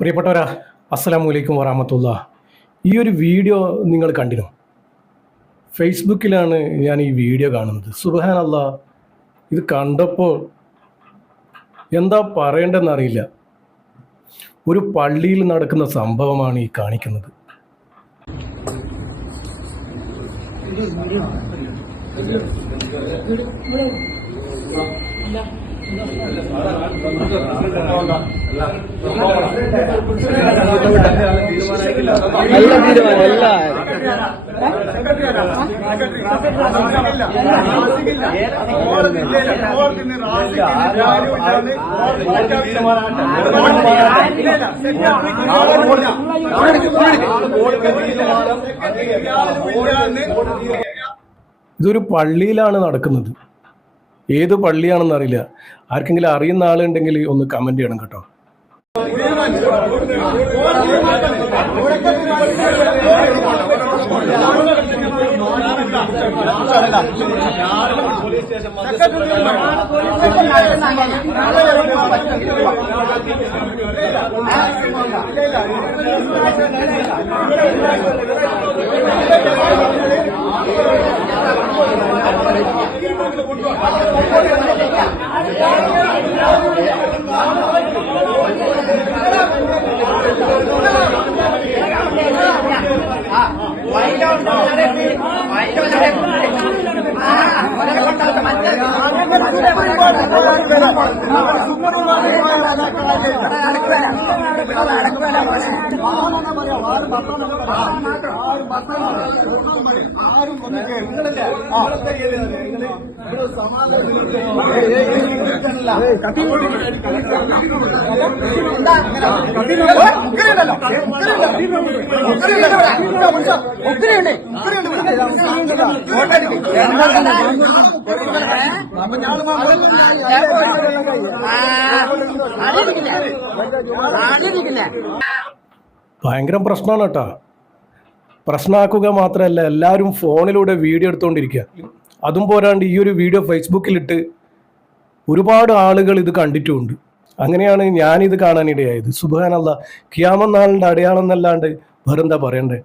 പ്രിയപ്പെട്ടവരാ, അസ്സലാമു അലൈക്കും വറഹമത്തുള്ള. ഈ ഒരു വീഡിയോ നിങ്ങൾ കണ്ടിരുന്നു. ഫേസ്ബുക്കിലാണ് ഞാൻ ഈ വീഡിയോ കാണുന്നത്. സുബ്ഹാനല്ലാ, ഇത് കണ്ടപ്പോൾ എന്താ പറയേണ്ടതെന്നറിയില്ല. ഒരു പള്ളിയിൽ നടക്കുന്ന സംഭവമാണ് ഈ കാണിക്കുന്നത്. ഇതൊരു പള്ളിയിലാണ് നടക്കുന്നത്. ഏത് പള്ളിയാണെന്ന് അറിയില്ല. ആർക്കെങ്കിലും അറിയുന്ന ആളുണ്ടെങ്കിൽ ഒന്ന് കമന്റ് ചെയ്യണം കേട്ടോ. ഭയങ്കര പ്രശ്നമാണ് കേട്ടോ. പ്രശ്നമാക്കുക മാത്രമല്ല, എല്ലാവരും ഫോണിലൂടെ വീഡിയോ എടുത്തുകൊണ്ടിരിക്കുക. അതും പോരാണ്ട് ഈ ഒരു വീഡിയോ ഫേസ്ബുക്കിലിട്ട് ഒരുപാട് ആളുകൾ ഇത് കണ്ടിട്ടുമുണ്ട്. അങ്ങനെയാണ് ഞാനിത് കാണാനിടയായത്. സുബ്ഹാനല്ലാ, ഖിയാമത്ത് നാളിൻ്റെ അടയാളം എന്നല്ലാണ്ട് വേറെന്താ പറയണ്ടേ.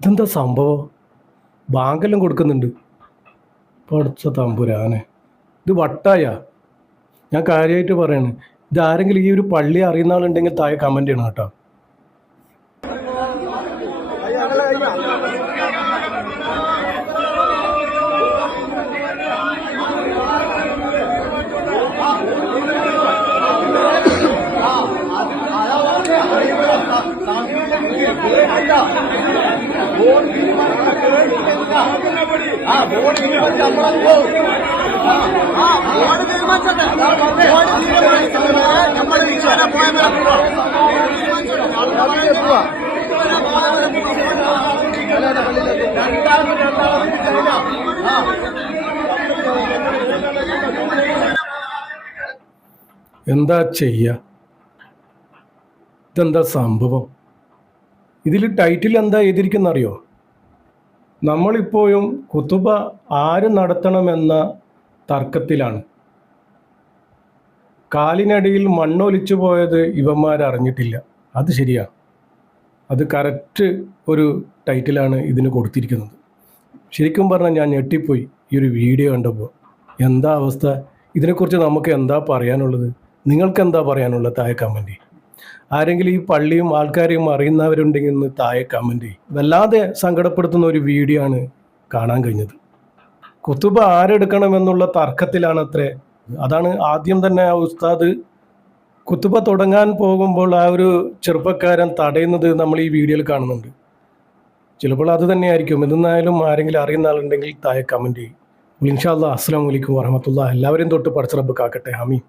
ഇതെന്താ സംഭവം? ബാങ്കെല്ലാം കൊടുക്കുന്നുണ്ട്. പഠിച്ച തമ്പുരാനെ, ഇത് വട്ടായ. ഞാൻ കാര്യമായിട്ട് പറയാണ്. ഇതാരെങ്കിലും ഈ ഒരു പള്ളി അറിയുന്ന ആളുണ്ടെങ്കിൽ താഴെ കമന്റ് ചെയ്യണം കേട്ടോ. എന്താ ചെയ്യ? ഇതെന്താ സംഭവം? ഇതിൽ ടൈറ്റിൽ എന്താ എഴുതിയിരിക്കുന്നറിയോ? നമ്മളിപ്പോഴും ഖുതുബ ആര് നടത്തണമെന്ന തർക്കത്തിലാണ്. കാലിനടിയിൽ മണ്ണൊലിച്ചു പോയത് ഇവന്മാരറിഞ്ഞിട്ടില്ല. അത് ശരിയാ. അത് കറക്റ്റ് ഒരു ടൈറ്റിലാണ് ഇതിന് കൊടുത്തിരിക്കുന്നത്. ശരിക്കും പറഞ്ഞാൽ ഞാൻ ഞെട്ടിപ്പോയി ഈ ഒരു വീഡിയോ കണ്ടപ്പോൾ. എന്താ അവസ്ഥ? ഇതിനെക്കുറിച്ച് നമുക്ക് എന്താ പറയാനുള്ളത്? നിങ്ങൾക്ക് എന്താ പറയാനുള്ളത്? താഴെ കമൻറ്റ് ചെയ്യും. ആരെങ്കിലും ഈ പള്ളിയും ആൾക്കാരെയും അറിയുന്നവരുണ്ടെങ്കിൽ ഇന്ന് താഴെ കമൻറ്റ് ചെയ്യും. വല്ലാതെ സങ്കടപ്പെടുത്തുന്ന ഒരു വീഡിയോ ആണ് കാണാൻ കഴിഞ്ഞത്. ഖുതുബ ആരെടുക്കണമെന്നുള്ള തർക്കത്തിലാണ് അത്രേ. അതാണ് ആദ്യം തന്നെ ആ ഉസ്താദ് കുത്തുബ തുടങ്ങാൻ പോകുമ്പോൾ ആ ഒരു ചെറുപ്പക്കാരൻ തടയുന്നത് നമ്മൾ ഈ വീഡിയോയിൽ കാണുന്നുണ്ട്. ചിലപ്പോൾ അത് തന്നെയായിരിക്കും. എന്നായാലും ആരെങ്കിലും അറിയുന്ന ആളുണ്ടെങ്കിൽ താഴെ കമൻറ്റ് ചെയ്യും. ഇൻഷാ അല്ലാഹ്. അസ്സലാമു അലൈക്കും വറഹ്മത്തുള്ളാഹി. എല്ലാവരെയും തൊട്ട് പടച്ച റബ്ബ് കാക്കട്ടെ. ആമീൻ.